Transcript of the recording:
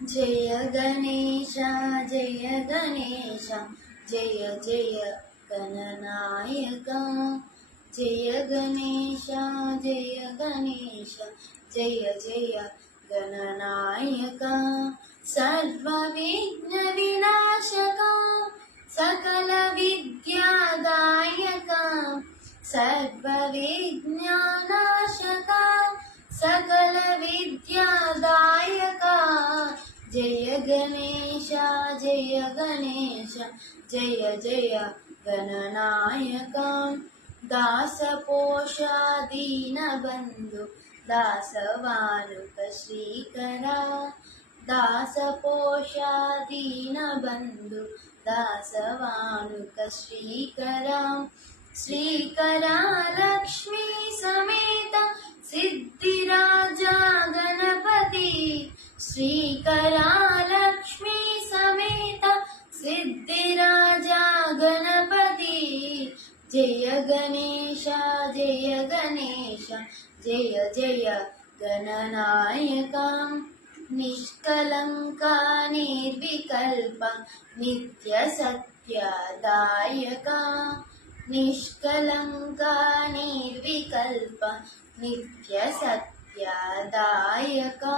जय गणेश जय गणेश जय जय गणनायका जय गणेश जय गणेश जय जय गणनायका सर्वविघ्नविनाशका सकल विद्यादायका सर्वविघ्ननाशका सकल विद्यादायका जय गणेश जय गणेश जय जय गणनायका दासपोषा दीनबन्धु दासवानुक श्रीकरा दासपोषा दीनबन्धु दासवानुक श्रीकरा श्रीकरा लक्ष्मी समेत सिद्धिराजा गणपति श्रीकरा लक्ष्मी समेत सिद्धिराजा गणपति जय गणेश जय गणेश जय जय गणनायका निष्कलंका निर्विकल्प नित्य सत्यदायका निष्कलंका निर्विकल्प नित्य सत्यदायका